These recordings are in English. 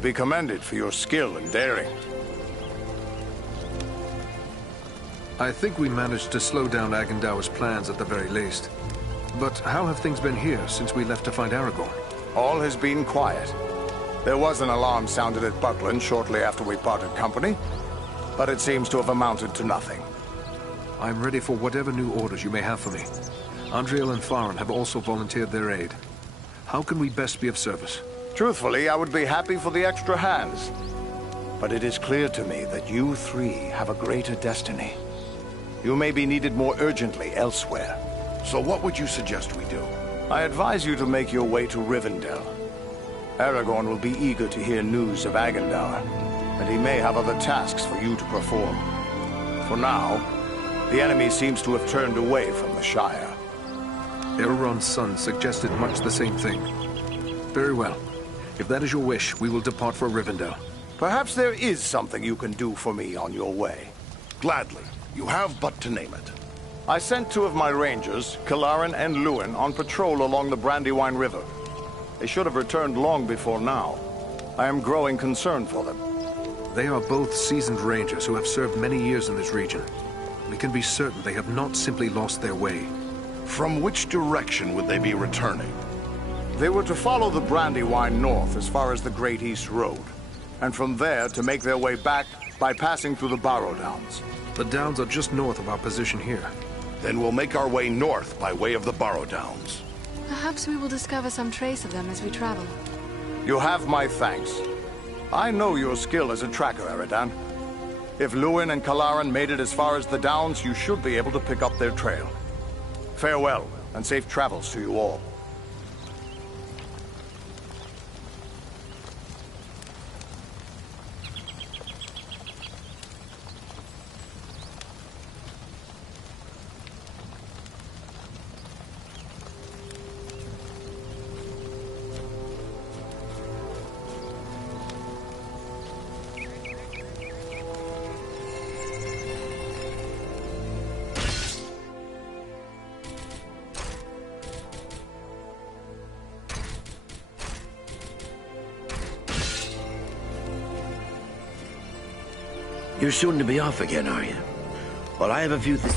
Be commended for your skill and daring. I think we managed to slow down Agendaur's plans at the very least. But how have things been here since we left to find Aragorn? All has been quiet. There was an alarm sounded at Buckland shortly after we parted company, but it seems to have amounted to nothing. I'm ready for whatever new orders you may have for me. Andriel and Farin have also volunteered their aid. How can we best be of service? Truthfully, I would be happy for the extra hands. But it is clear to me that you three have a greater destiny. You may be needed more urgently elsewhere. So what would you suggest we do? I advise you to make your way to Rivendell. Aragorn will be eager to hear news of Agendaur, and he may have other tasks for you to perform. For now, the enemy seems to have turned away from the Shire. Elrond's son suggested much the same thing. Very well. If that is your wish, we will depart for Rivendell. Perhaps there is something you can do for me on your way. Gladly. You have but to name it. I sent 2 of my rangers, Kalarin and Luin, on patrol along the Brandywine River. They should have returned long before now. I am growing concerned for them. They are both seasoned rangers who have served many years in this region. We can be certain they have not simply lost their way. From which direction would they be returning? They were to follow the Brandywine north as far as the Great East Road, and from there to make their way back by passing through the Barrow Downs. The Downs are just north of our position here. Then we'll make our way north by way of the Barrow Downs. Perhaps we will discover some trace of them as we travel. You have my thanks. I know your skill as a tracker, Eridan. If Luin and Kalarin made it as far as the Downs, you should be able to pick up their trail. Farewell, and safe travels to you all. You're soon to be off again, are you? Well, I have a few things.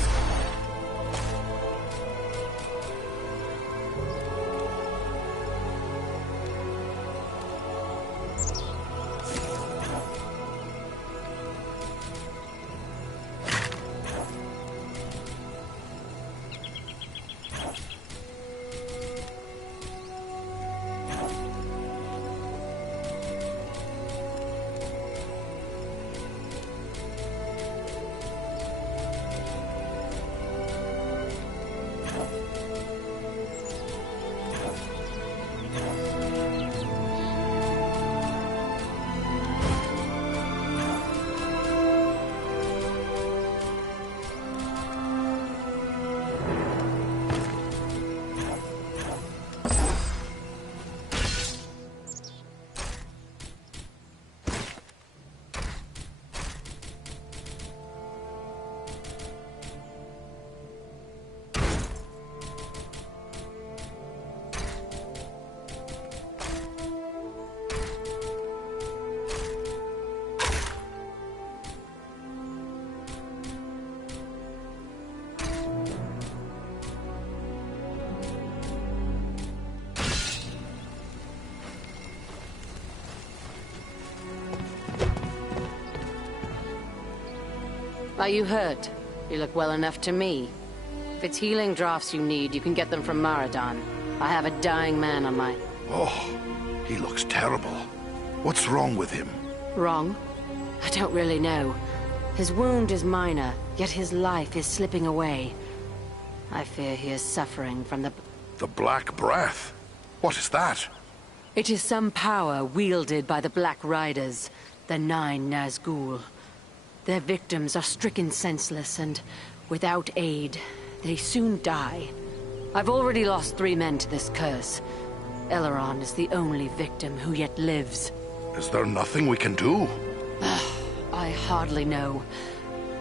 Are you hurt? You look well enough to me. If it's healing draughts you need, you can get them from Maradan. I have a dying man on my... Oh, he looks terrible. What's wrong with him? Wrong? I don't really know. His wound is minor, yet his life is slipping away. I fear he is suffering from the... The Black Breath? What is that? It is some power wielded by the Black Riders, the 9 Nazgul. Their victims are stricken senseless, and without aid, they soon die. I've already lost 3 men to this curse. Elrond is the only victim who yet lives. Is there nothing we can do? I hardly know.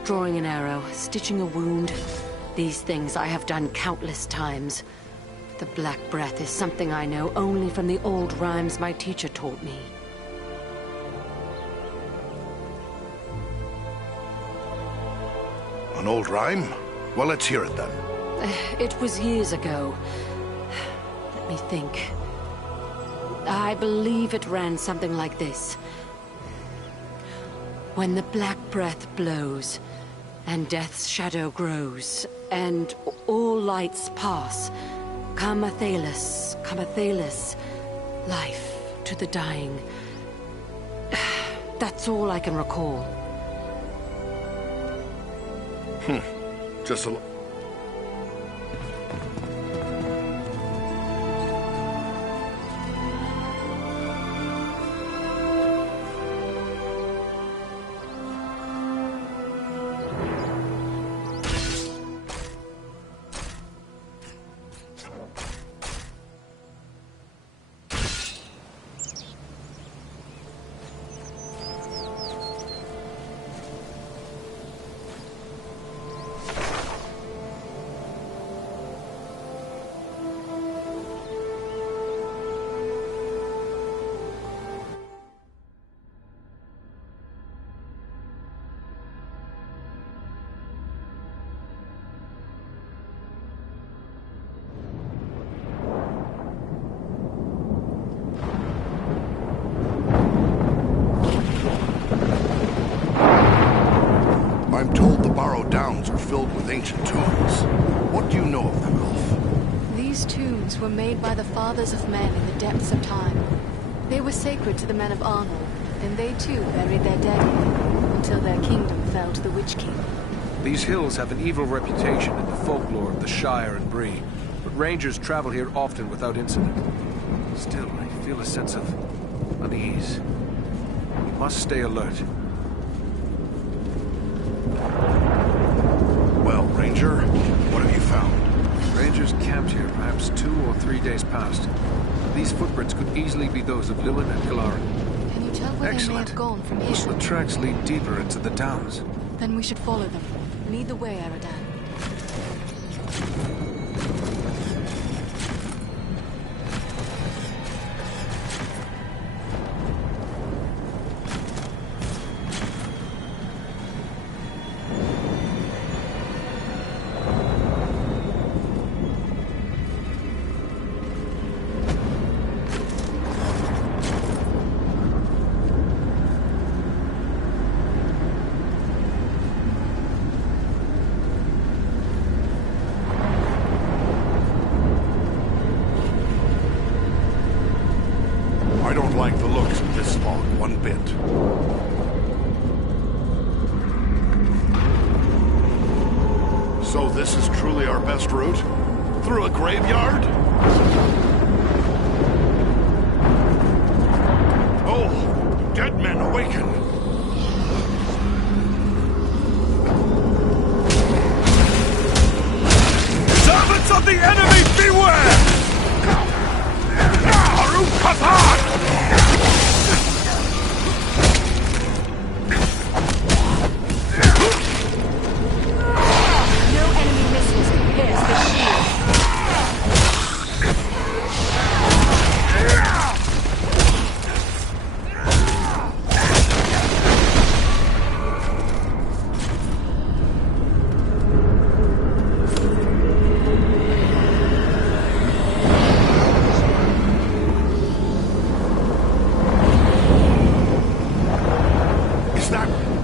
Drawing an arrow, stitching a wound. These things I have done countless times. The Black Breath is something I know only from the old rhymes my teacher taught me. An old rhyme? Well, let's hear it then. It was years ago. Let me think. I believe it ran something like this. When the black breath blows, and death's shadow grows, and all lights pass, come Athelas, life to the dying. That's all I can recall. Just a... I'm told the Barrow Downs are filled with ancient tombs. What do you know of them, Elf? These tombs were made by the fathers of men in the depths of time. They were sacred to the men of Arnold, and they too buried their dead here, until their kingdom fell to the Witch King. These hills have an evil reputation in the folklore of the Shire and Bree, but rangers travel here often without incident. Still, I feel a sense of unease. We must stay alert. Well, Ranger, what have you found? Rangers camped here perhaps 2 or 3 days past. These footprints could easily be those of Lewin and Galarin. Can you tell where they may Excellent. have gone from Most here? of the tracks lead deeper into the downs. Then we should follow them. Lead the way, Aradan. I don't like the looks of this fog one bit. So this is truly our best route? Through a graveyard? Oh, dead men awaken! Servants of the enemy, beware! Haru Kapan! No enemy missiles can pierce the shield.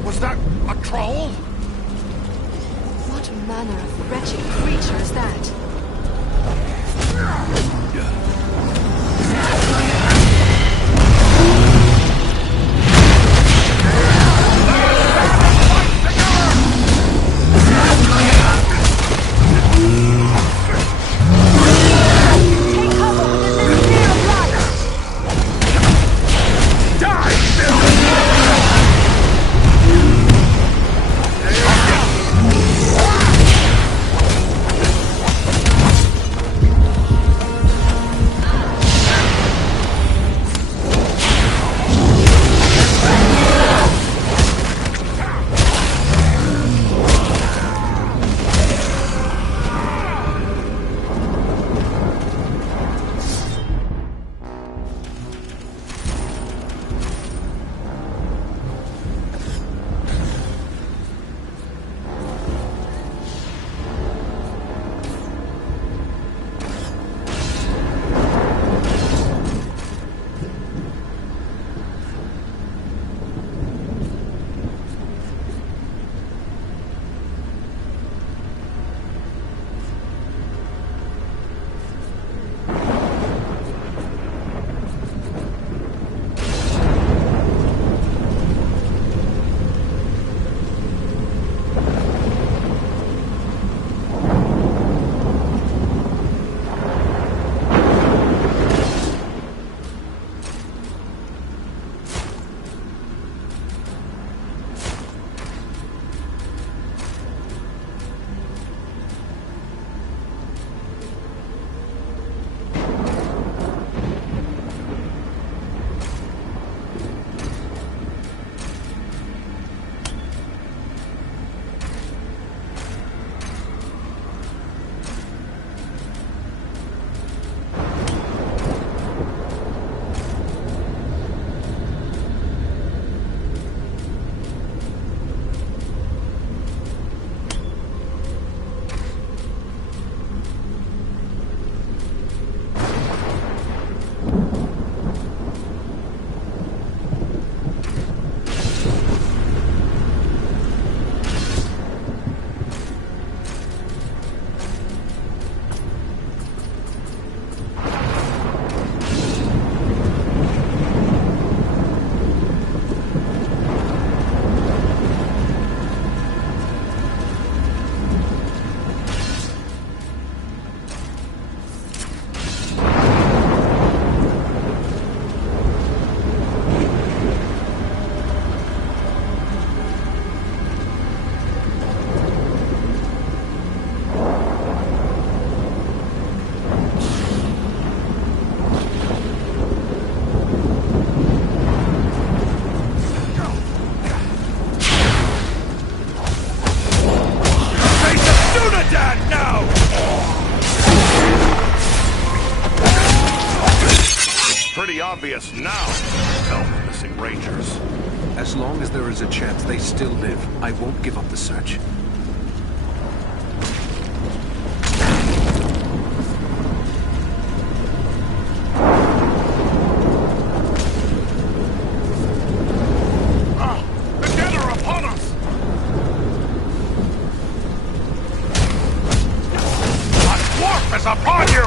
Was that a troll? What manner of wretched creature is that? Take cover within this sphere of light! obvious now. Help the missing Rangers. As long as there is a chance they still live, I won't give up the search. The dead are upon us! A dwarf is upon you!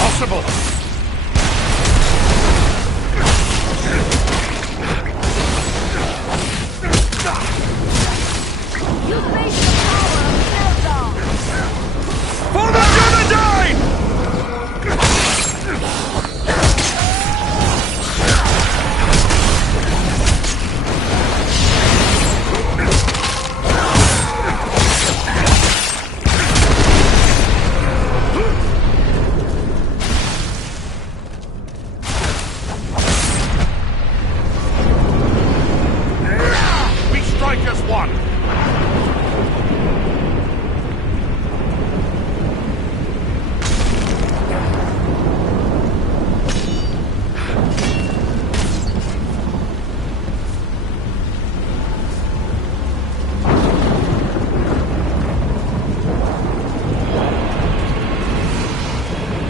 Possible! You face the power of Eldar! For the Dunedain! We strike as one!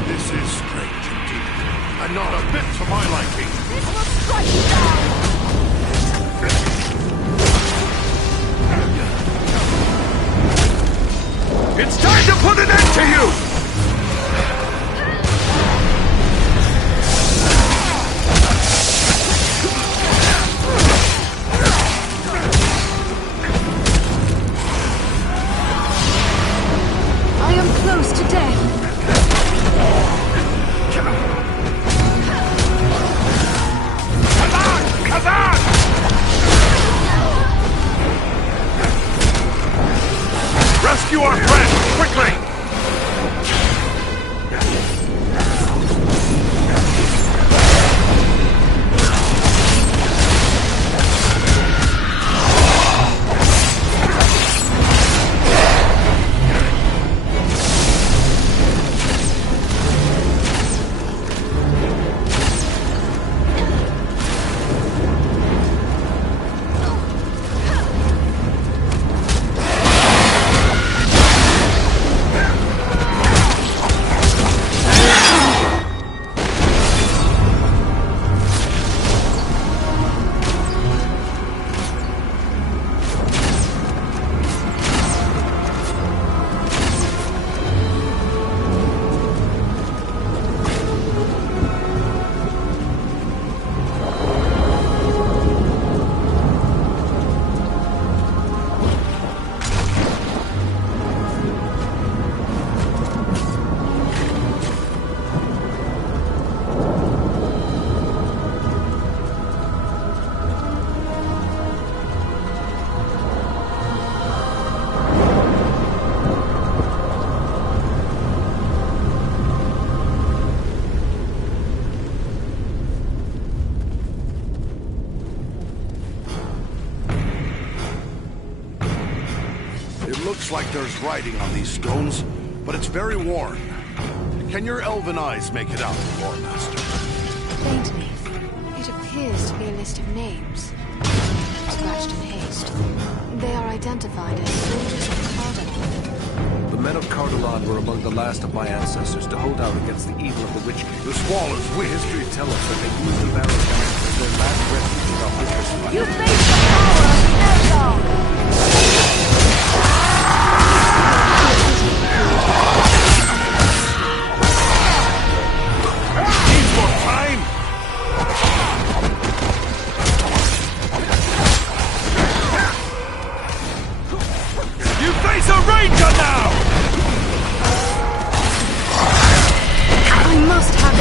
This is strange indeed, and not a bit to my liking. This will strike you down! It's time to put an end to you! I am close to death. Kazan! Kazan! Rescue our friend, quickly! It looks like there's writing on these stones, but it's very worn. Can your elven eyes make it out, Lord Master? Faintly. It appears to be a list of names. Scratched in haste. They are identified as soldiers of Cardinal. The men of Cardolan were among the last of my ancestors to hold out against the evil of the Witch King. The swallows win. History tells us that they used the Barrow Downs as their last refuge in our hopeless fight. You face the power of Eldar! Need more time? You face a ranger now! I must have it.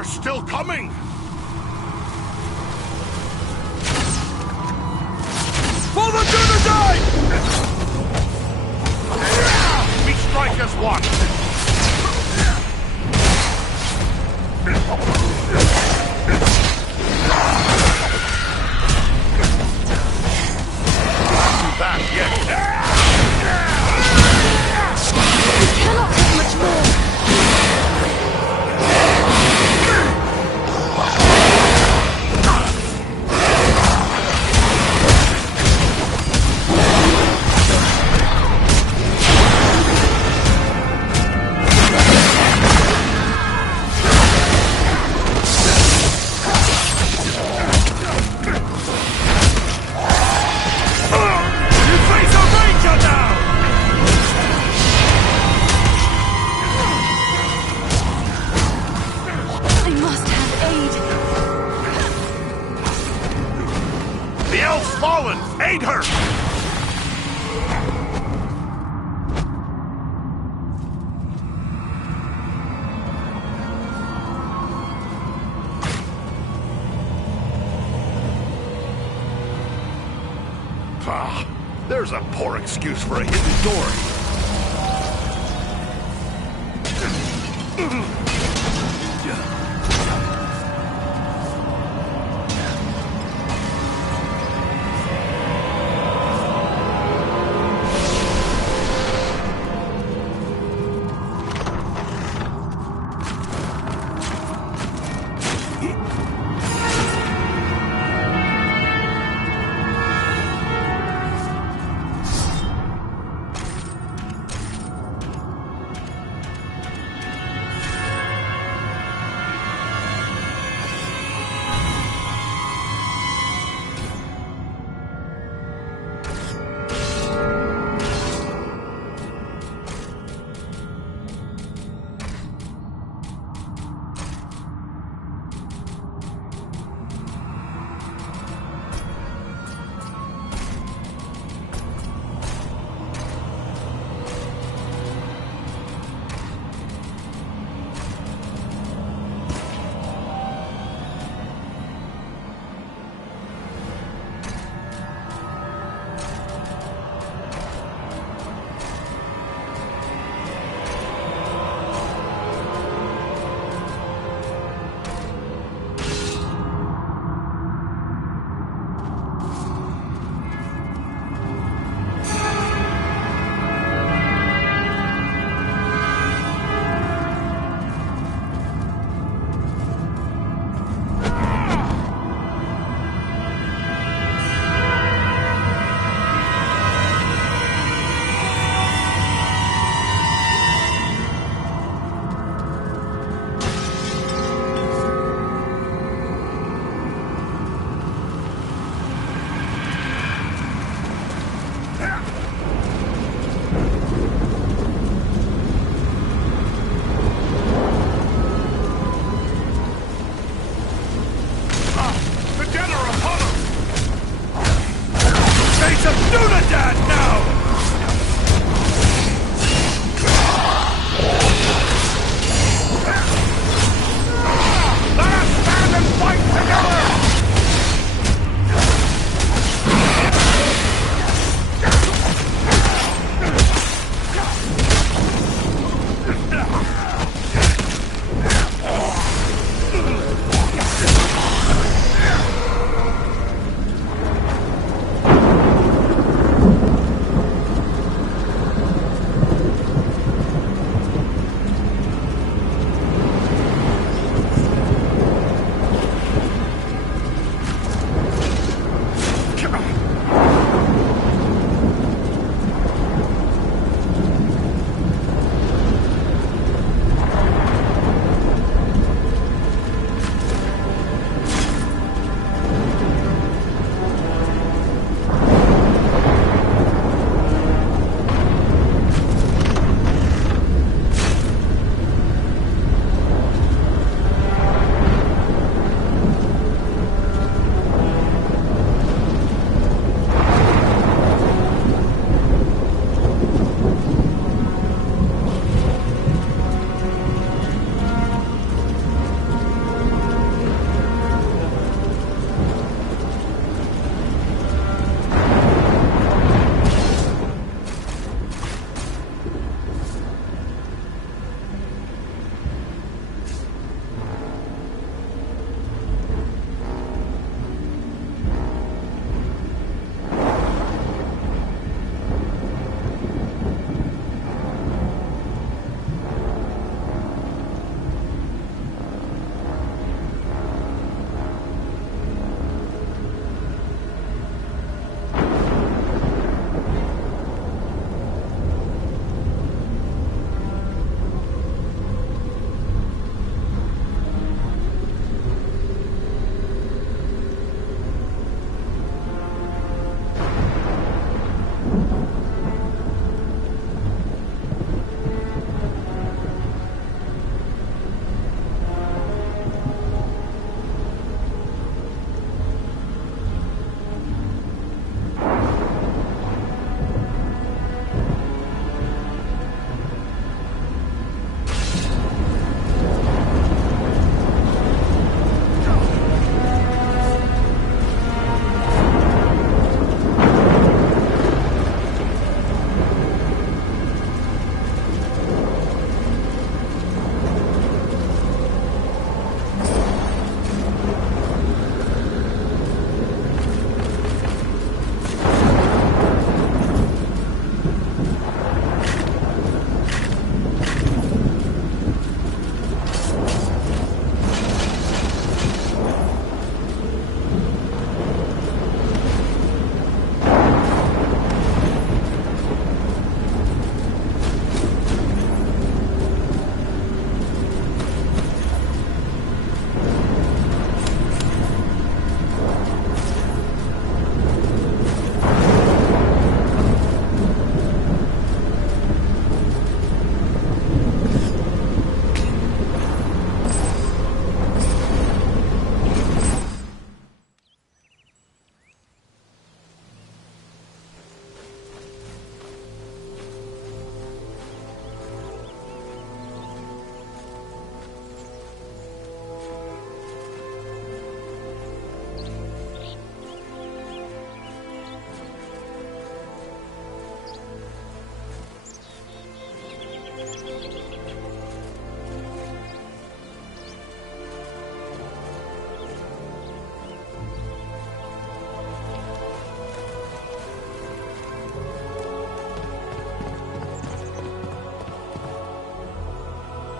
They're still coming! Pull them to the side! We strike as one! Back yet! Cannot take much more. Aid her! Ah, there's a poor excuse for a hidden door.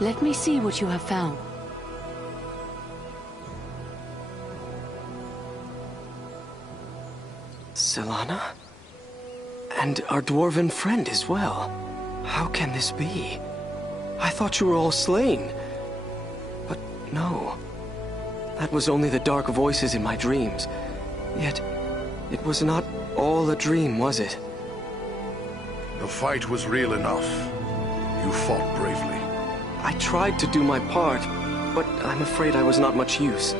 Let me see what you have found. Selana? And our dwarven friend as well. How can this be? I thought you were all slain. But no. That was only the dark voices in my dreams. Yet, it was not all a dream, was it? The fight was real enough. You fought bravely. I tried to do my part, but I'm afraid I was not much use.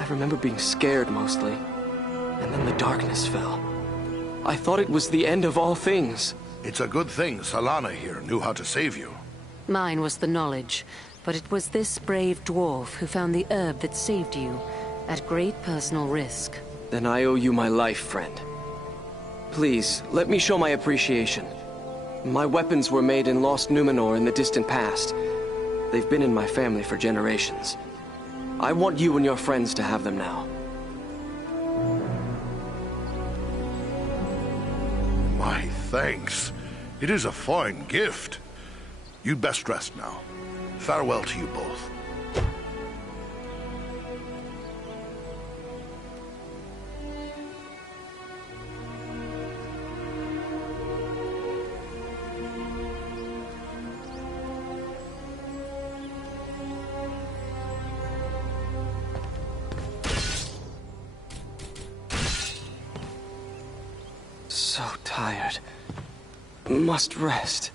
I remember being scared mostly, and then the darkness fell. I thought it was the end of all things. It's a good thing Selana here knew how to save you. Mine was the knowledge, but it was this brave dwarf who found the herb that saved you, at great personal risk. Then I owe you my life, friend. Please, let me show my appreciation. My weapons were made in Lost Numenor in the distant past. They've been in my family for generations. I want you and your friends to have them now. My thanks. It is a fine gift. You'd best rest now. Farewell to you both. So tired. Must rest.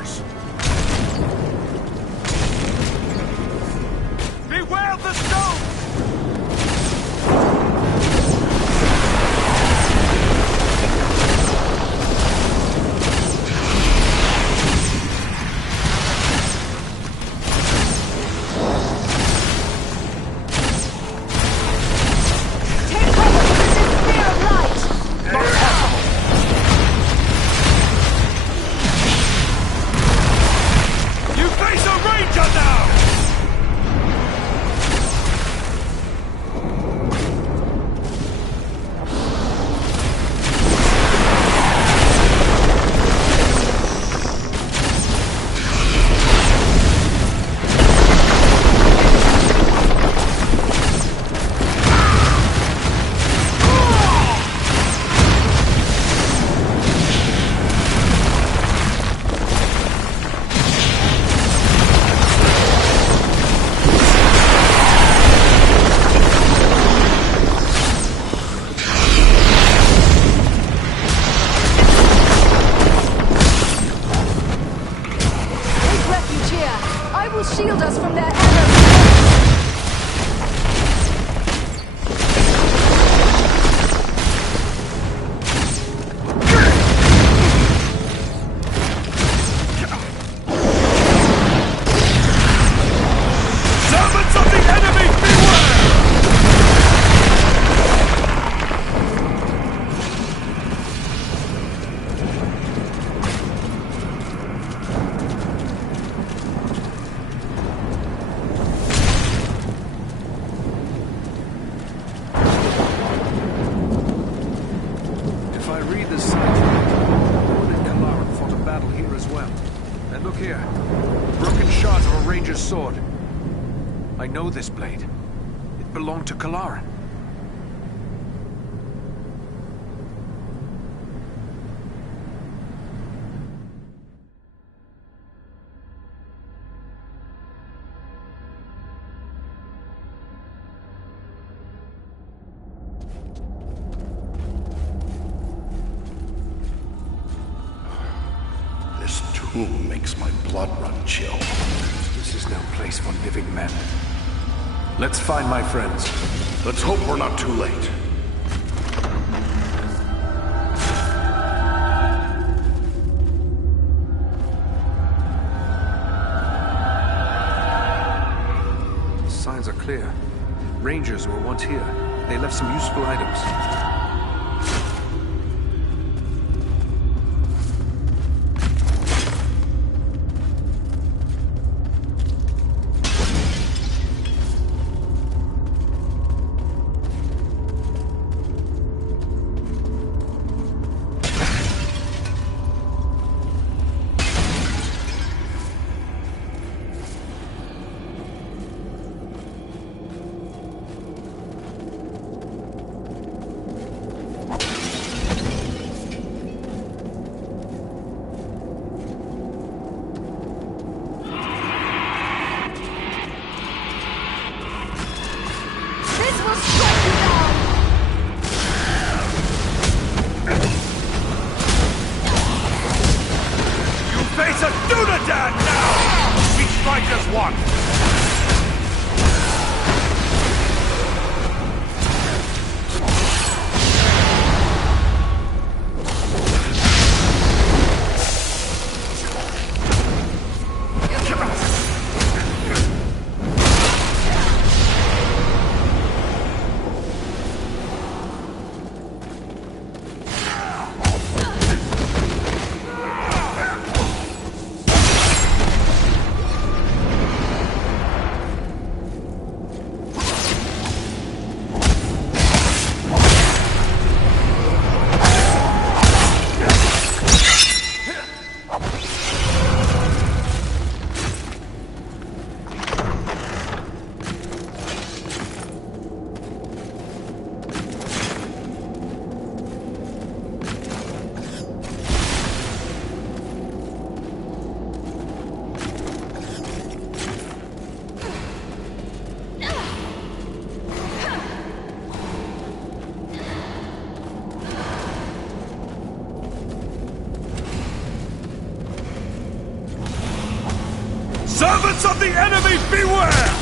riders! Beware the stone! Shield us from their arrows! Servants of the enemy, beware! Sword. I know this blade. It belonged to Kalaran. This tomb makes my blood run chill. This is no place for living men. Let's find my friends. Let's hope we're not too late. The signs are clear. Rangers were once here. They left some useful items. Face a Dunadan now! We strike as one! Servants of the enemy, beware!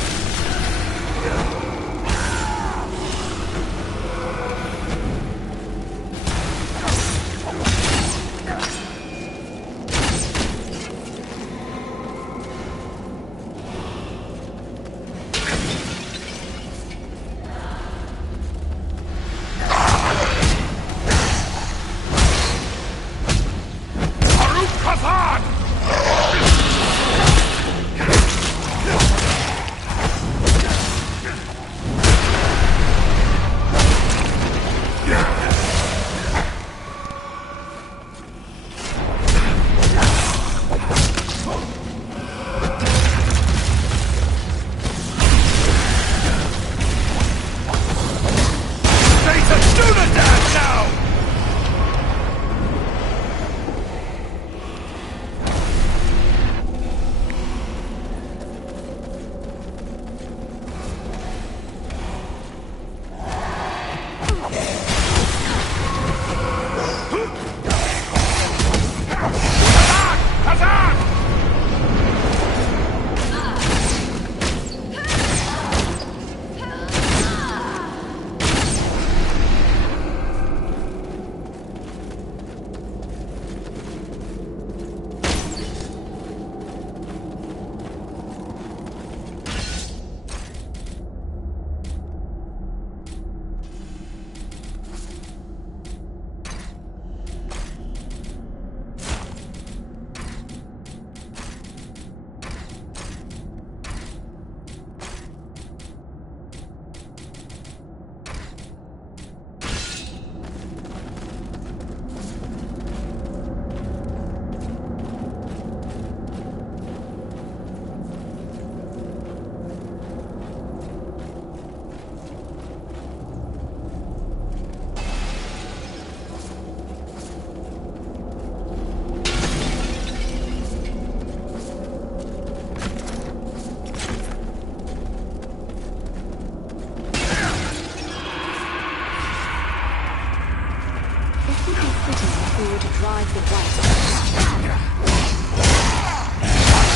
Drive the right.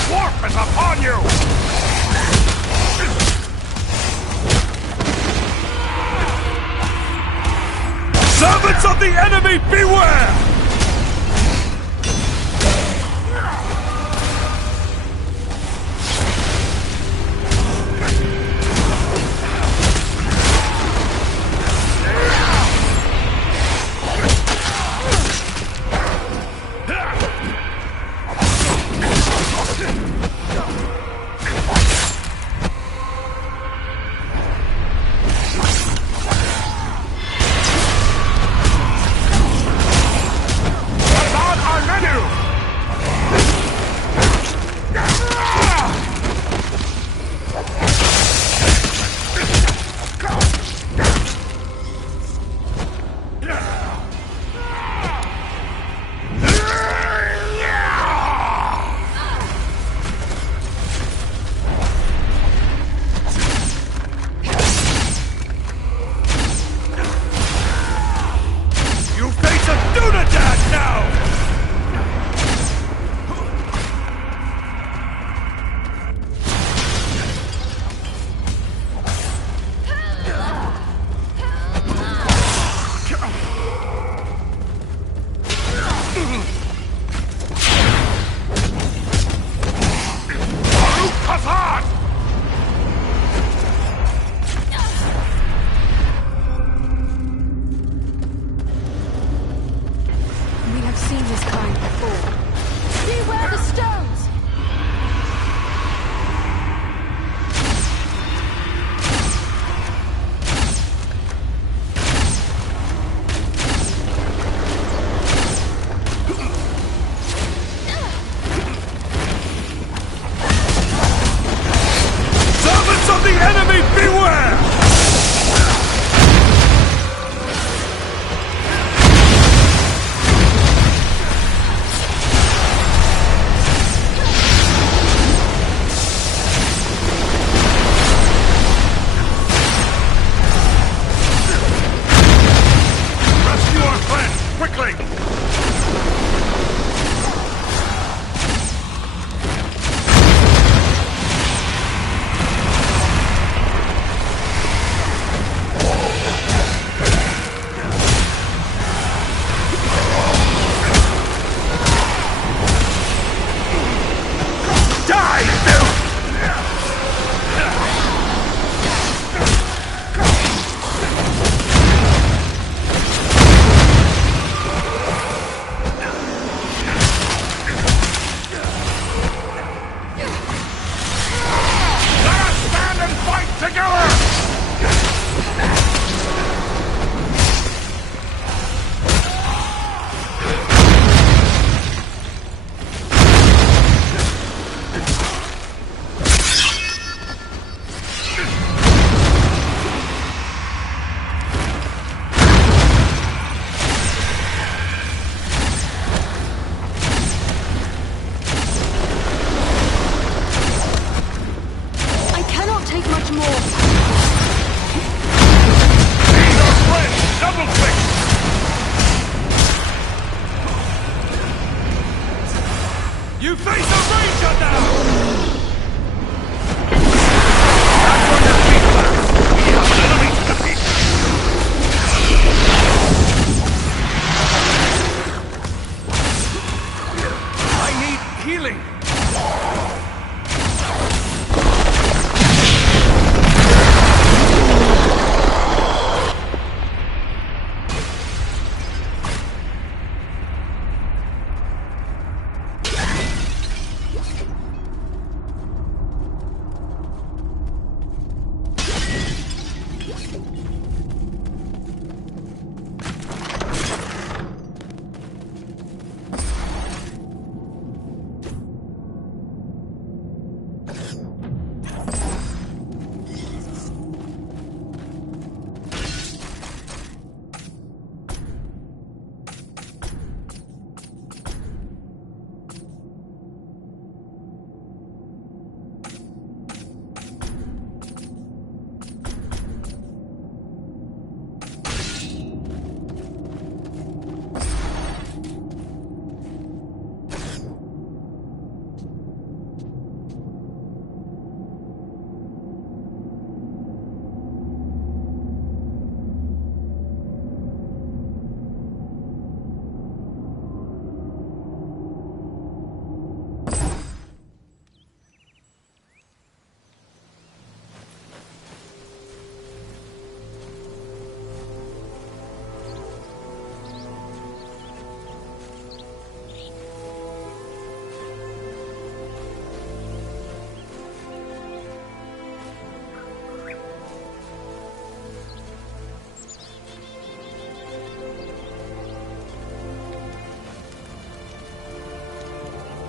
Dwarf is upon you! Servants of the enemy, beware!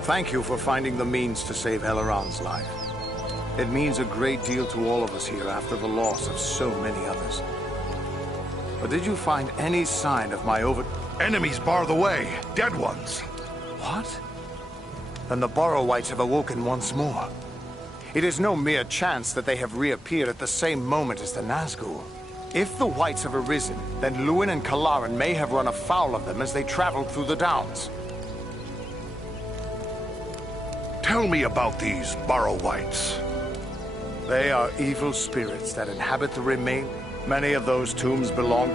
Thank you for finding the means to save Eleron's life. It means a great deal to all of us here after the loss of so many others. But did you find any sign of my Enemies bar the way. Dead ones. What? Then the Borrowites have awoken once more. It is no mere chance that they have reappeared at the same moment as the Nazgul. If the Whites have arisen, then Lewin and Kalaran may have run afoul of them as they traveled through the Downs. Tell me about these Borrowites. They are evil spirits that inhabit the remain. Many of those tombs belong...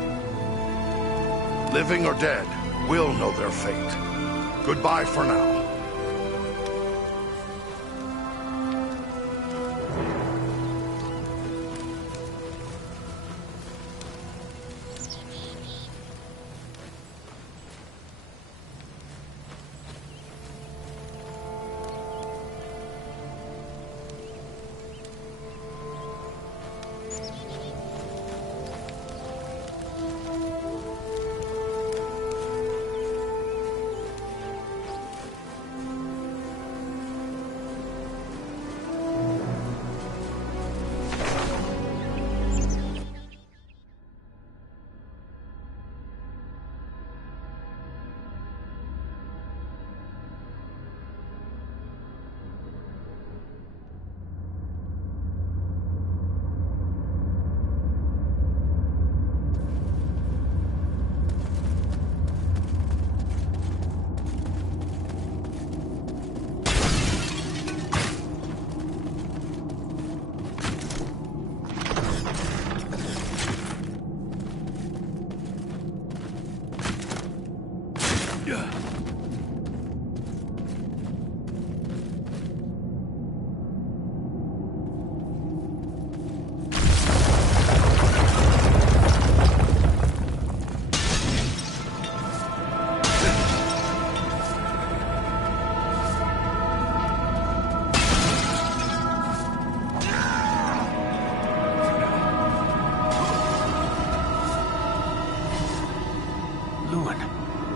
Living or dead, we'll know their fate. Goodbye for now.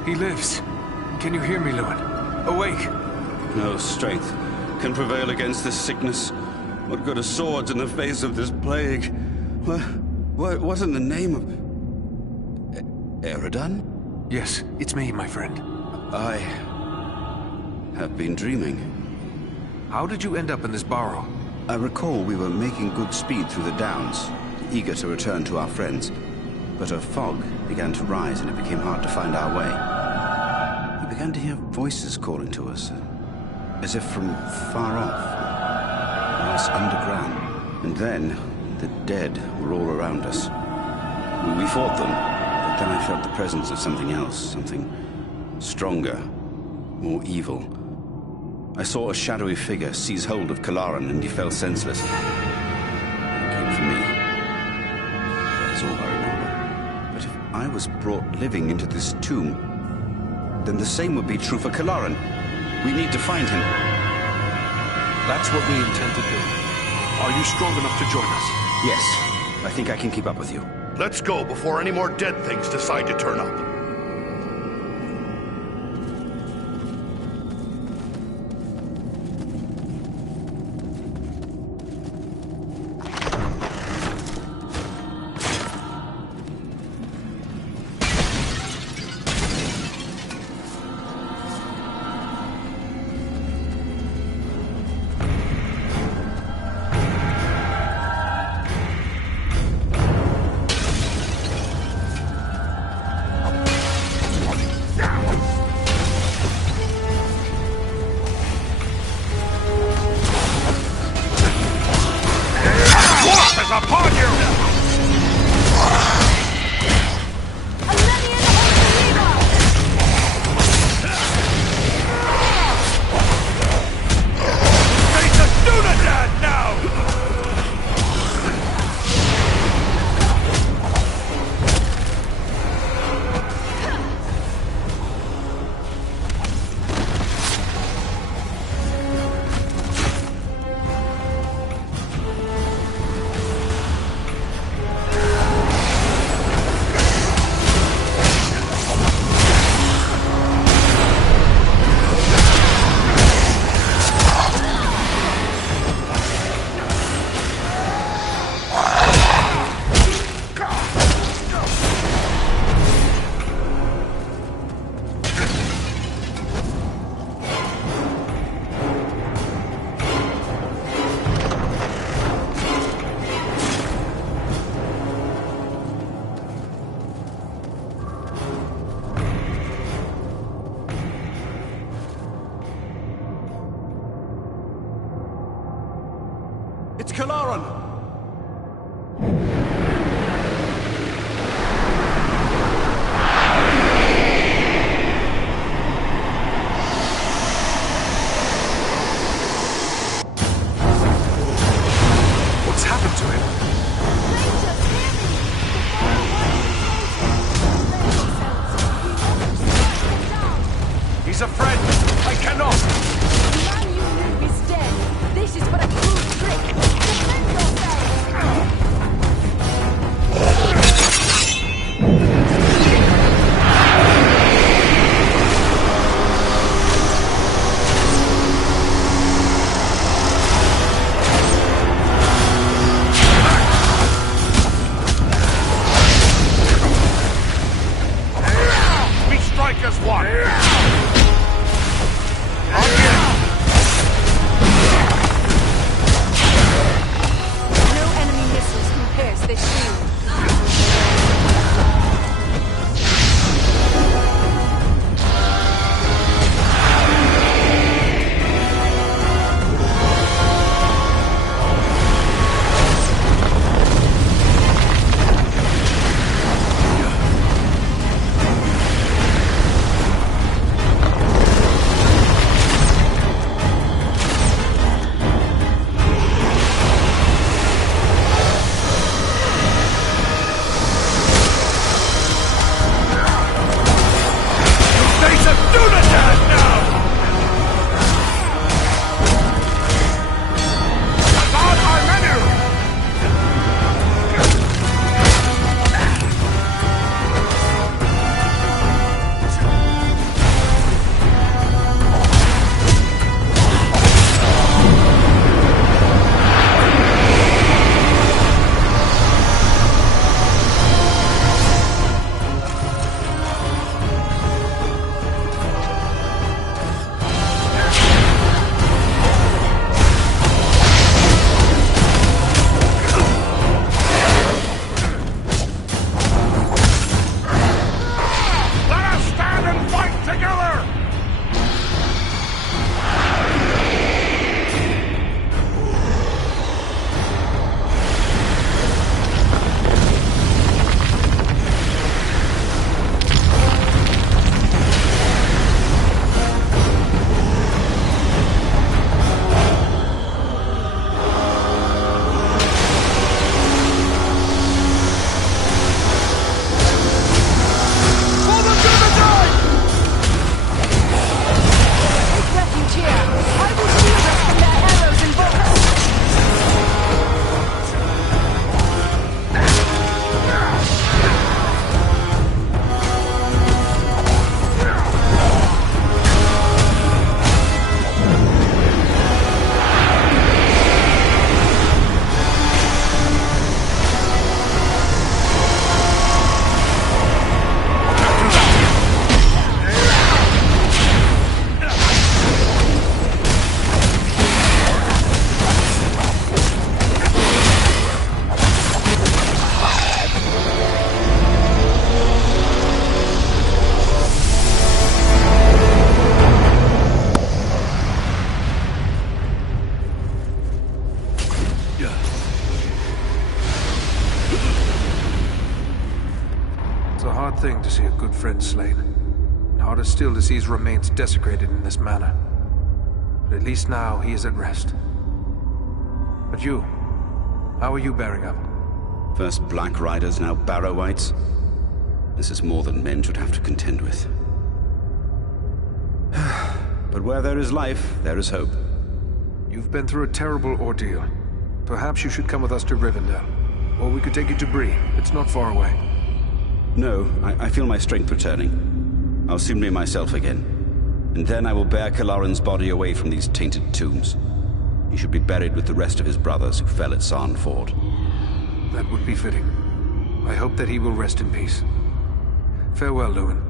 He lives. Can you hear me, Lewin? Awake! No strength can prevail against this sickness. What good are swords in the face of this plague? What in the name of... Eridan? Yes, it's me, my friend. I have been dreaming. How did you end up in this burrow? I recall we were making good speed through the Downs, eager to return to our friends. But a fog began to rise and it became hard to find our way. We began to hear voices calling to us, as if from far off, us underground. And then, the dead were all around us. We fought them, but then I felt the presence of something else, something stronger, more evil. I saw a shadowy figure seize hold of Kalaran and he fell senseless. He came for me. That is all I remember. But if I was brought living into this tomb, then the same would be true for Kalaran. We need to find him. That's what we intend to do. Are you strong enough to join us? Yes, I think I can keep up with you. Let's go before any more dead things decide to turn up. It's Kalaran! What's happened to him? He's a friend! I cannot! The man you knew is dead. This is but a crude trick. Defend yourself! We strike as one! No enemy missiles can pierce this shield. Thing to see a good friend slain. Harder still to see his remains desecrated in this manner. But at least now he is at rest. But you, how are you bearing up? First Black Riders, now Barrow-wights. This is more than men should have to contend with. But where there is life, there is hope. You've been through a terrible ordeal. Perhaps you should come with us to Rivendell. Or we could take you to Bree. It's not far away. No, I feel my strength returning. I'll soon be myself again. And then I will bear Kalaran's body away from these tainted tombs. He should be buried with the rest of his brothers who fell at Sarn Ford. That would be fitting. I hope that he will rest in peace. Farewell, Lewin.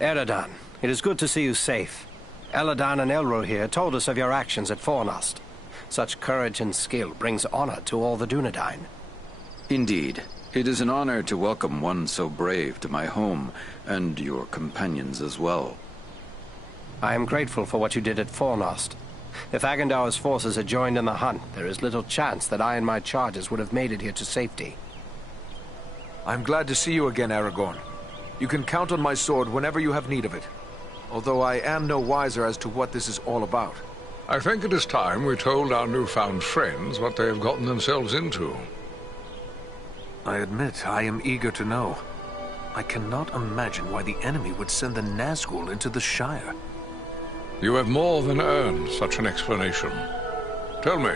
Eradan, it is good to see you safe. Eladan and Elro here told us of your actions at Fornost. Such courage and skill brings honor to all the Dunedain. Indeed. It is an honor to welcome one so brave to my home, and your companions as well. I am grateful for what you did at Fornost. If Agandaur's forces had joined in the hunt, there is little chance that I and my charges would have made it here to safety. I'm glad to see you again, Aragorn. You can count on my sword whenever you have need of it. Although I am no wiser as to what this is all about. I think it is time we told our newfound friends what they have gotten themselves into. I admit, I am eager to know. I cannot imagine why the enemy would send the Nazgul into the Shire. You have more than earned such an explanation. Tell me,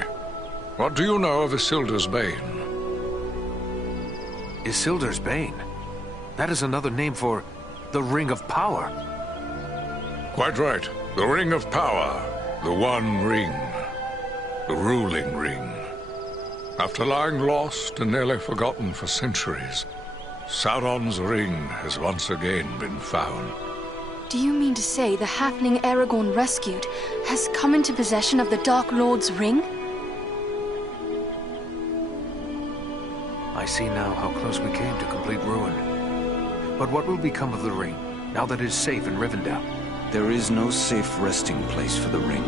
what do you know of Isildur's Bane? Isildur's Bane? That is another name for the Ring of Power. Quite right. The Ring of Power. The One Ring. The ruling ring. After lying lost and nearly forgotten for centuries, Sauron's ring has once again been found. Do you mean to say the halfling Aragorn rescued has come into possession of the Dark Lord's ring? I see now how close we came to complete ruin. But what will become of the ring, now that it is safe in Rivendell? There is no safe resting place for the ring,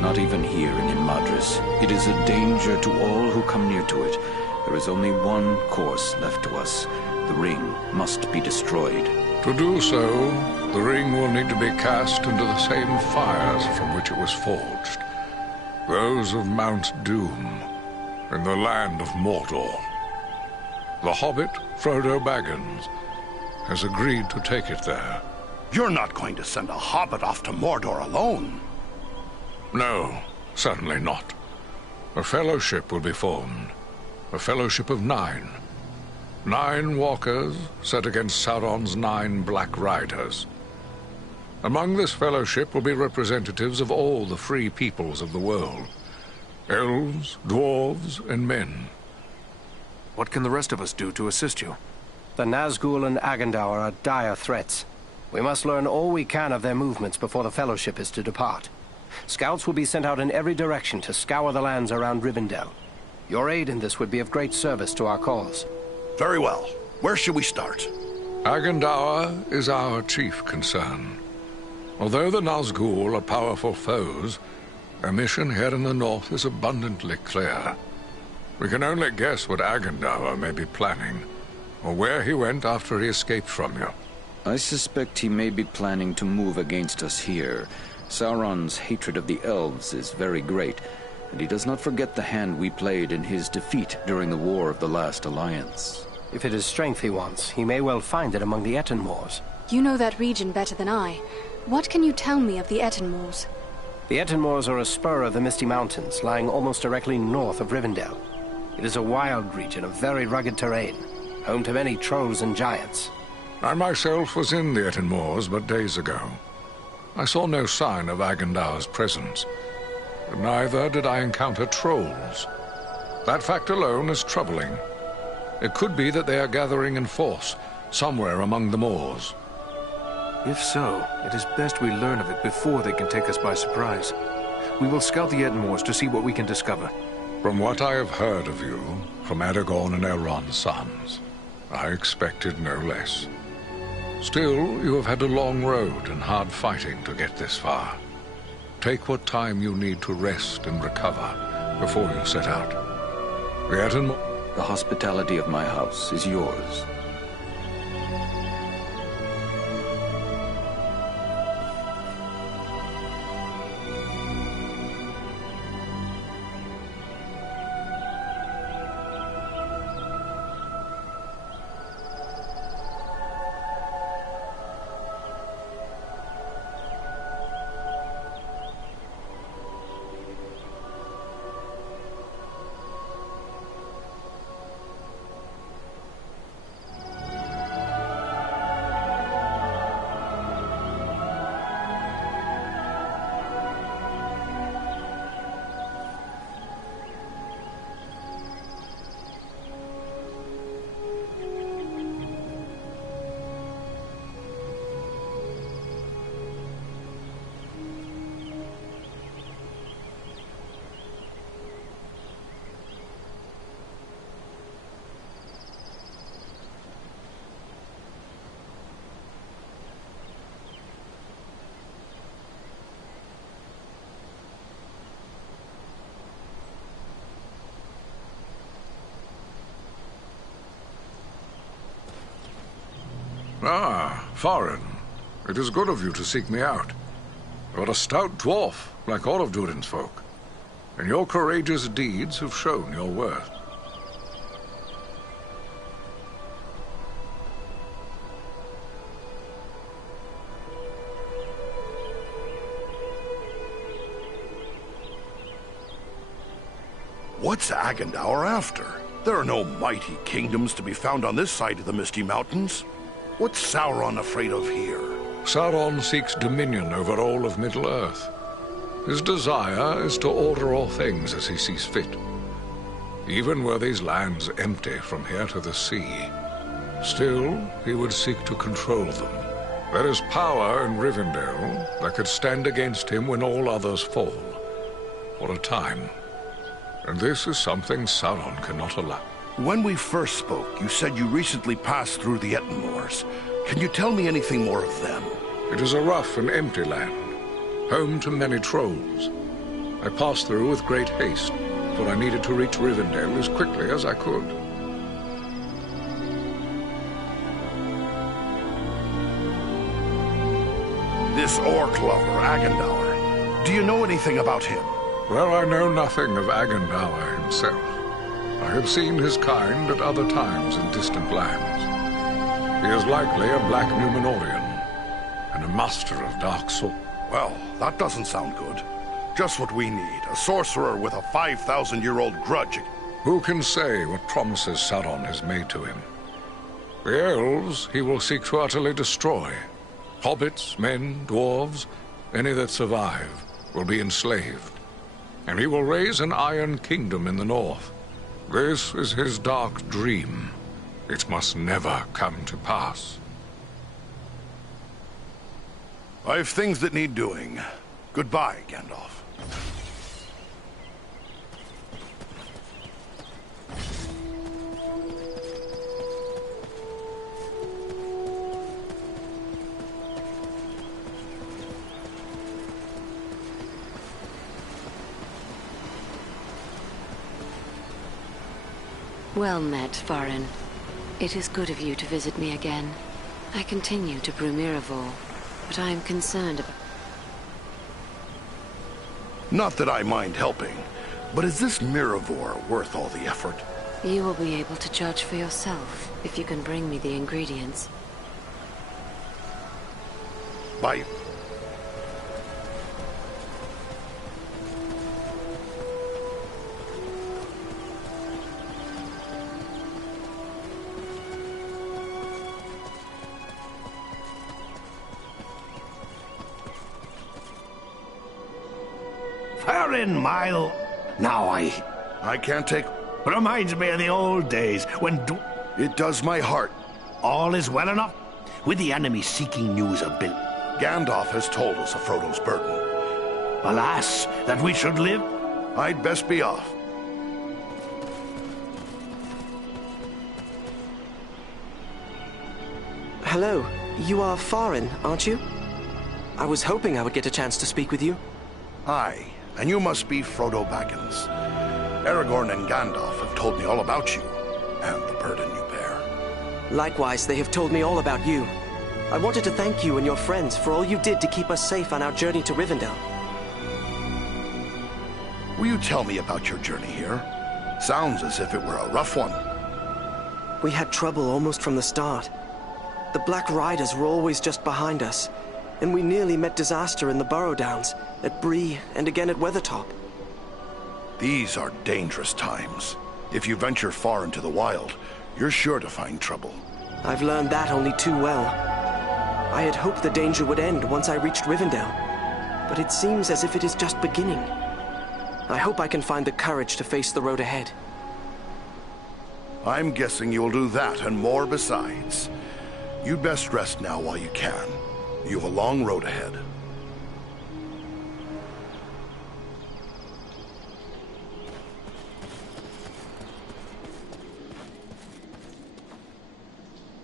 not even here in Imladris. It is a danger to all who come near to it. There is only one course left to us. The ring must be destroyed. To do so, the ring will need to be cast into the same fires from which it was forged. Those of Mount Doom, in the land of Mordor. The hobbit, Frodo Baggins, has agreed to take it there. You're not going to send a hobbit off to Mordor alone. No, certainly not. A fellowship will be formed. A fellowship of 9. 9 walkers set against Sauron's 9 Black Riders. Among this fellowship will be representatives of all the free peoples of the world. Elves, dwarves, and men. What can the rest of us do to assist you? The Nazgul and Agandaur are dire threats. We must learn all we can of their movements before the Fellowship is to depart. Scouts will be sent out in every direction to scour the lands around Rivendell. Your aid in this would be of great service to our cause. Very well. Where should we start? Agandaur is our chief concern. Although the Nazgul are powerful foes, their mission here in the north is abundantly clear. We can only guess what Agandaur may be planning, or where he went after he escaped from you. I suspect he may be planning to move against us here. Sauron's hatred of the elves is very great, and he does not forget the hand we played in his defeat during the War of the Last Alliance. If it is strength he wants, he may well find it among the Etenmoors. You know that region better than I. What can you tell me of the Etenmoors? The Etenmoors are a spur of the Misty Mountains, lying almost directly north of Rivendell. It is a wild region of very rugged terrain, home to many trolls and giants. I myself was in the Etenmoors but days ago. I saw no sign of Agandaur's presence, but neither did I encounter trolls. That fact alone is troubling. It could be that they are gathering in force, somewhere among the moors. If so, it is best we learn of it before they can take us by surprise. We will scout the Etenmoors to see what we can discover. From what I have heard of you, from Aragorn and Elrond's sons, I expected no less. Still, you have had a long road and hard fighting to get this far. Take what time you need to rest and recover before you set out. The Etenmoor... The hospitality of my house is yours. Ah, foreign. It is good of you to seek me out. You are a stout dwarf, like all of Durin's folk, and your courageous deeds have shown your worth. What's Agendaur after? There are no mighty kingdoms to be found on this side of the Misty Mountains. What's Sauron afraid of here? Sauron seeks dominion over all of Middle-earth. His desire is to order all things as he sees fit. Even were these lands empty from here to the sea, still he would seek to control them. There is power in Rivendell that could stand against him when all others fall. For a time. And this is something Sauron cannot allow. When we first spoke, you said you recently passed through the Ettenmoors. Can you tell me anything more of them? It is a rough and empty land, home to many trolls. I passed through with great haste, for I needed to reach Rivendell as quickly as I could. This orc lover, Agendaur. Do you know anything about him? Well, I know nothing of Agendaur himself. I have seen his kind at other times in distant lands. He is likely a black Numenorian, and a master of dark sword. Well, that doesn't sound good. Just what we need, a sorcerer with a 5,000-year-old grudge. Who can say what promises Sauron has made to him? The elves he will seek to utterly destroy. Hobbits, men, dwarves, any that survive, will be enslaved. And he will raise an Iron Kingdom in the north. This is his dark dream. It must never come to pass. I've things that need doing. Goodbye, Gandalf. Well met, Farin. It is good of you to visit me again. I continue to brew Miraval, but I am concerned about... Not that I mind helping, but is this Miravor worth all the effort? You will be able to judge for yourself, if you can bring me the ingredients. By... Farin, Mile. Now I can't take... Reminds me of the old days when... It does my heart. All is well enough with the enemy seeking news of Bill. Gandalf has told us of Frodo's burden. Alas, that we should live. I'd best be off. Hello, you are Farin, aren't you? I was hoping I would get a chance to speak with you. Aye, and you must be Frodo Baggins. Aragorn and Gandalf have told me all about you, and the burden you bear. Likewise, they have told me all about you. I wanted to thank you and your friends for all you did to keep us safe on our journey to Rivendell. Will you tell me about your journey here? Sounds as if it were a rough one. We had trouble almost from the start. The Black Riders were always just behind us, and we nearly met disaster in the Burrow Downs, at Bree, and again at Weathertop. These are dangerous times. If you venture far into the wild, you're sure to find trouble. I've learned that only too well. I had hoped the danger would end once I reached Rivendell, but it seems as if it is just beginning. I hope I can find the courage to face the road ahead. I'm guessing you'll do that and more besides. You'd best rest now while you can. You've a long road ahead.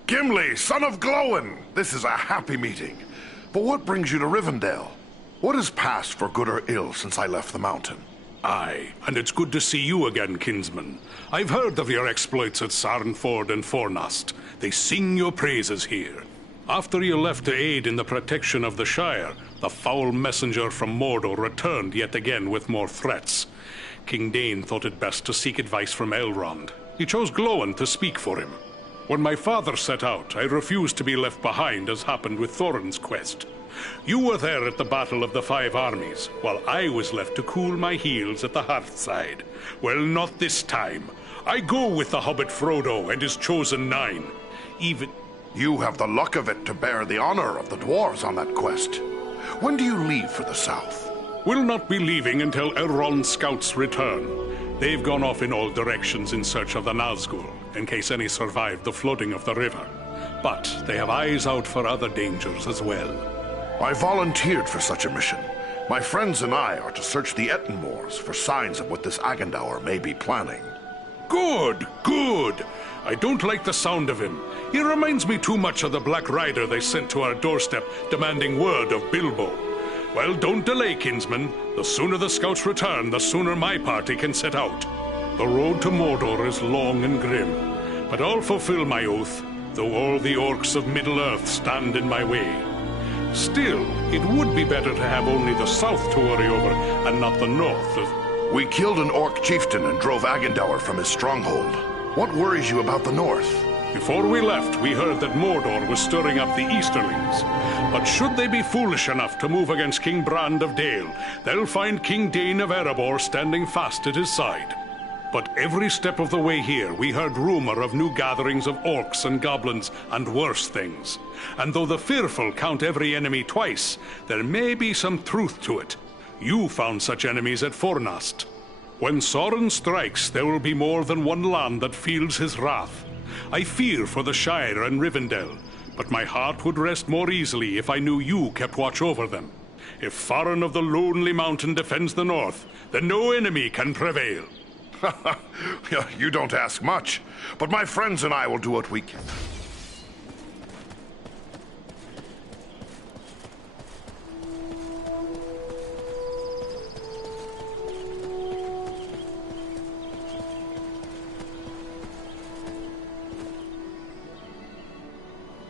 Gimli, son of Glóin! This is a happy meeting. But what brings you to Rivendell? What has passed for good or ill since I left the mountain? Aye, and it's good to see you again, kinsman. I've heard of your exploits at Sarnford and Fornost. They sing your praises here. After you left to aid in the protection of the Shire, the foul messenger from Mordor returned yet again with more threats. King Dain thought it best to seek advice from Elrond. He chose Glóin to speak for him. When my father set out, I refused to be left behind, as happened with Thorin's quest. You were there at the Battle of the Five Armies, while I was left to cool my heels at the hearthside. Well, not this time. I go with the hobbit Frodo and his chosen 9. Even... You have the luck of it to bear the honor of the dwarves on that quest. When do you leave for the south? We'll not be leaving until Elrond's scouts return. They've gone off in all directions in search of the Nazgul, in case any survived the flooding of the river. But they have eyes out for other dangers as well. I volunteered for such a mission. My friends and I are to search the Etten Moors for signs of what this Agendaur may be planning. Good, good. I don't like the sound of him. He reminds me too much of the Black Rider they sent to our doorstep demanding word of Bilbo. Well, don't delay, kinsman. The sooner the scouts return, the sooner my party can set out. The road to Mordor is long and grim, but I'll fulfill my oath, though all the orcs of Middle-earth stand in my way. Still, it would be better to have only the south to worry over, and not the north. We killed an orc chieftain and drove Agendaur from his stronghold. What worries you about the north? Before we left, we heard that Mordor was stirring up the Easterlings. But should they be foolish enough to move against King Brand of Dale, they'll find King Dain of Erebor standing fast at his side. But every step of the way here, we heard rumor of new gatherings of orcs and goblins and worse things. And though the fearful count every enemy twice, there may be some truth to it. You found such enemies at Fornast. When Sauron strikes, there will be more than one land that feels his wrath. I fear for the Shire and Rivendell, but my heart would rest more easily if I knew you kept watch over them. If Faron of the Lonely Mountain defends the north, then no enemy can prevail. You don't ask much, but my friends and I will do what we can.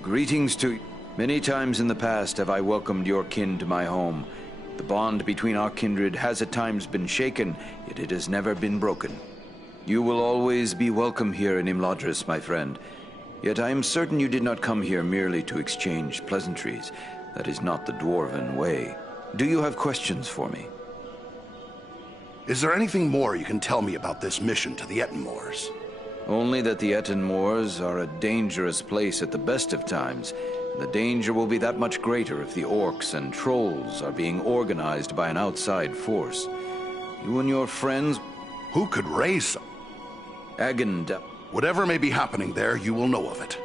Greetings to... Many times in the past have I welcomed your kin to my home. The bond between our kindred has at times been shaken, yet it has never been broken. You will always be welcome here in Imladris, my friend. Yet I am certain you did not come here merely to exchange pleasantries. That is not the dwarven way. Do you have questions for me? Is there anything more you can tell me about this mission to the Etten Moors? Only that the Etten Moors are a dangerous place at the best of times. The danger will be that much greater if the orcs and trolls are being organized by an outside force. You and your friends... Who could raise some? Agenda. Whatever may be happening there, you will know of it.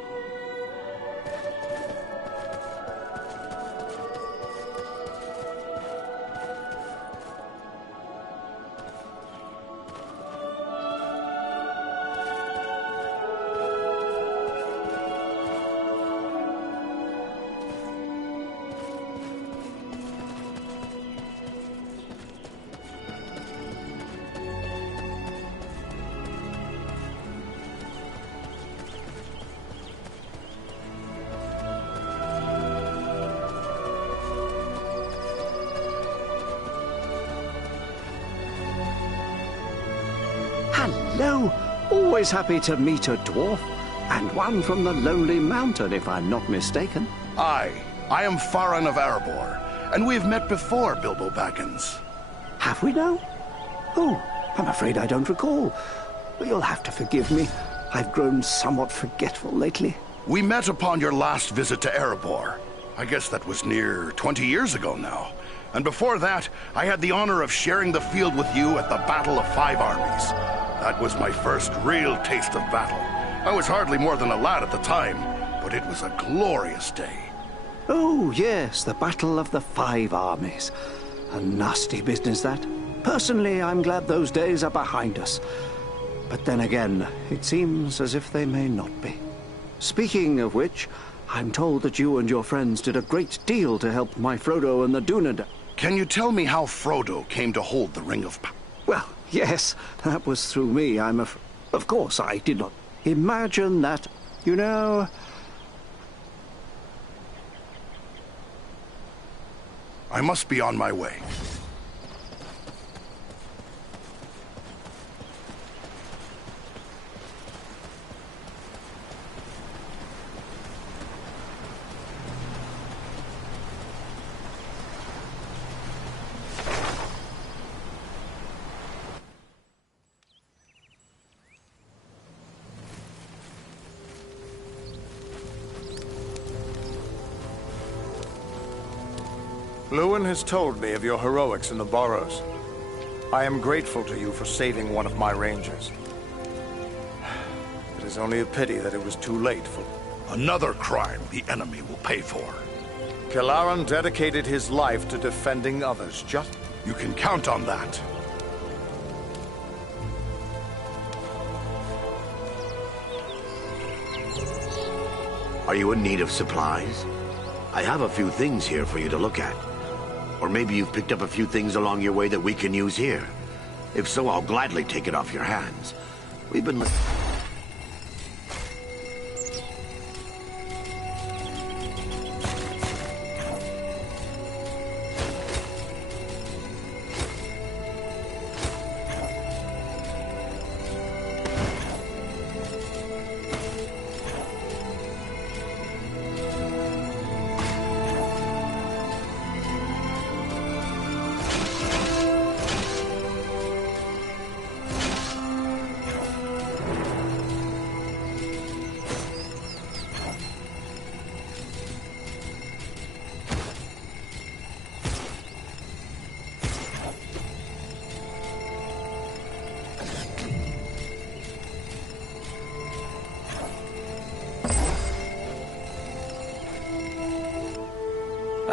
Hello! Always happy to meet a dwarf. And one from the Lonely Mountain, if I'm not mistaken. I am Faron of Erebor, and we've met before, Bilbo Baggins. Have we now? Oh, I'm afraid I don't recall. You'll have to forgive me. I've grown somewhat forgetful lately. We met upon your last visit to Erebor. I guess that was near 20 years ago now. And before that, I had the honor of sharing the field with you at the Battle of Five Armies. That was my first real taste of battle. I was hardly more than a lad at the time, but it was a glorious day. Oh, yes, the Battle of the Five Armies. A nasty business, that. Personally, I'm glad those days are behind us. But then again, it seems as if they may not be. Speaking of which, I'm told that you and your friends did a great deal to help my Frodo and the Dunedain. Can you tell me how Frodo came to hold the Ring of Power? Well, yes, that was through me, Of course, I did not imagine that, you know... I must be on my way. Lewin has told me of your heroics in the Burrows. I am grateful to you for saving one of my rangers. It is only a pity that it was too late for... Another crime the enemy will pay for. Kilaran dedicated his life to defending others, just... You can count on that. Are you in need of supplies? I have a few things here for you to look at. Or maybe you've picked up a few things along your way that we can use here. If so, I'll gladly take it off your hands. We've been...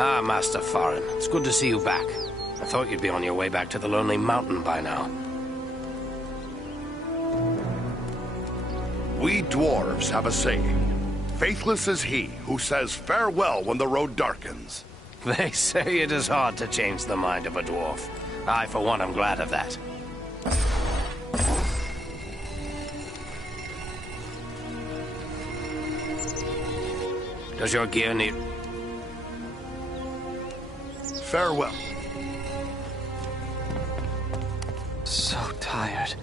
Ah, Master Farin. It's good to see you back. I thought you'd be on your way back to the Lonely Mountain by now. We dwarves have a saying. Faithless is he who says farewell when the road darkens. They say it is hard to change the mind of a dwarf. I, for one, am glad of that. Does your gear need... Farewell. So tired.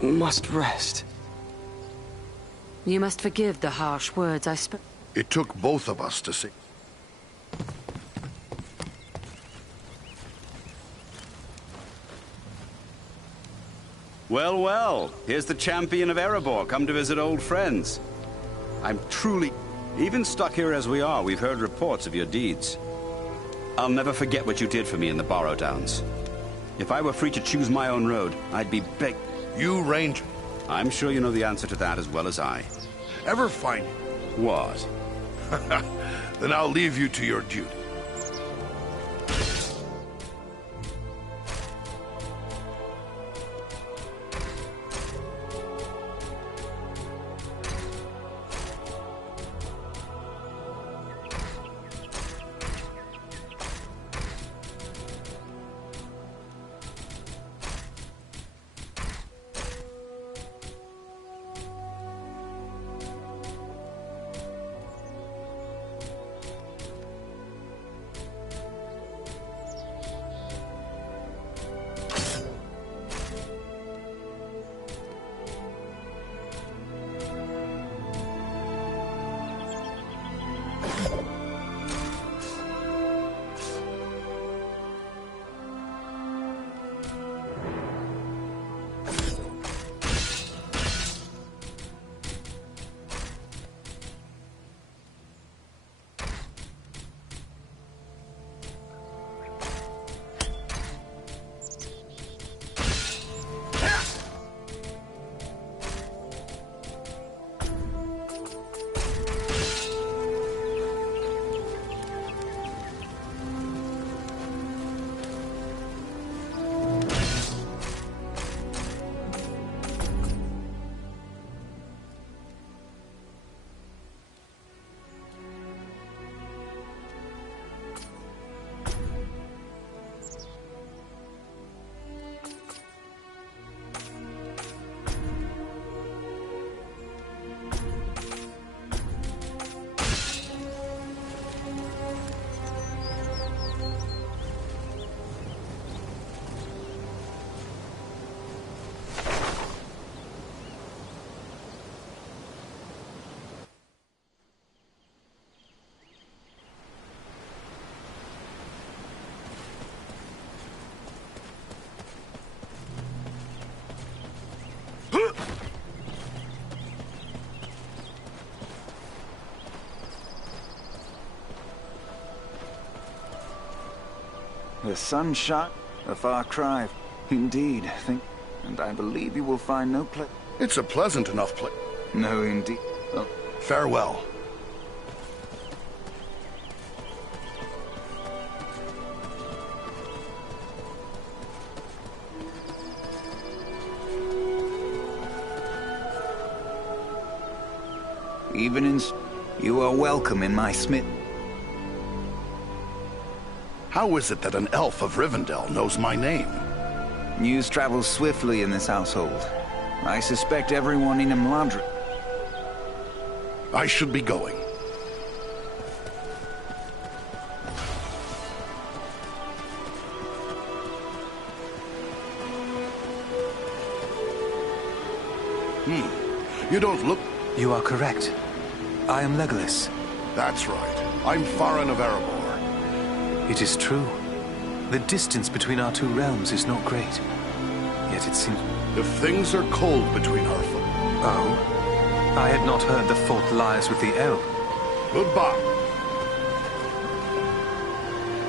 Must rest. You must forgive the harsh words I spoke. It took both of us to see. Well, well, here's the champion of Erebor, come to visit old friends. I'm truly... Even stuck here as we are, we've heard reports of your deeds. I'll never forget what you did for me in the Borrow Downs. If I were free to choose my own road, I'd be beg... You, Ranger. I'm sure you know the answer to that as well as I. Ever find... What? Then I'll leave you to your duty. The sun shot, a far cry. Indeed, and I believe you will find no place. It's a pleasant enough place. No, indeed. Oh. Farewell. You are welcome in my smith. How is it that an elf of Rivendell knows my name? News travels swiftly in this household. I suspect everyone in Imladris. I should be going. You don't look... You are correct. I am Legolas. That's right. I'm Farin of Erebor. It is true. The distance between our two realms is not great. Yet it seems... If things are cold between our folk... Oh? I had not heard the fault lies with the elf. Goodbye.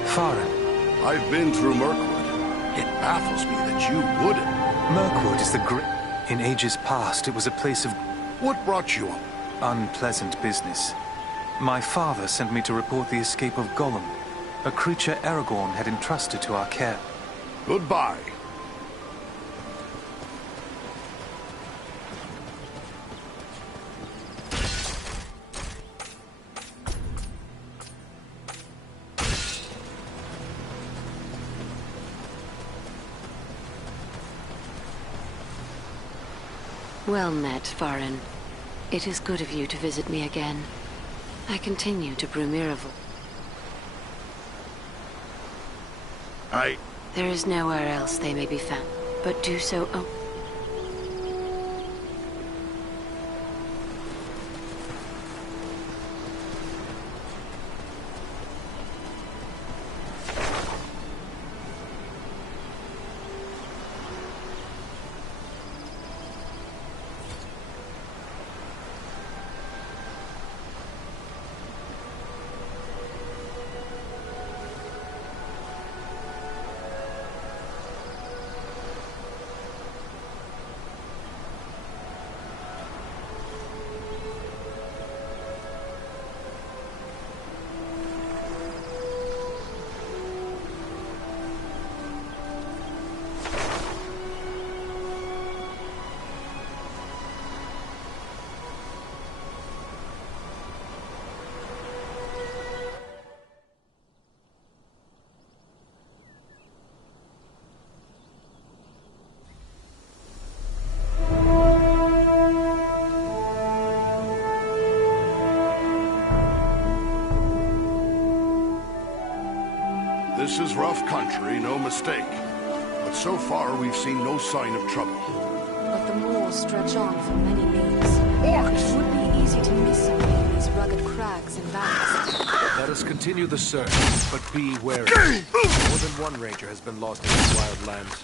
Farin. I've been through Mirkwood. It baffles me that you wouldn't. Mirkwood is the great... In ages past, it was a place of... What brought you up? Unpleasant business. My father sent me to report the escape of Gollum, a creature Aragorn had entrusted to our care. Goodbye. Well met, Farin. It is good of you to visit me again. I continue to brew Miraval. There is nowhere else they may be found, but do so... Oh. This is rough country, no mistake. But so far, we've seen no sign of trouble. But the moors stretch on for many leagues. It would be easy to miss something in these rugged crags and valleys. Let us continue the search, but be wary. More than one ranger has been lost in these wild lands.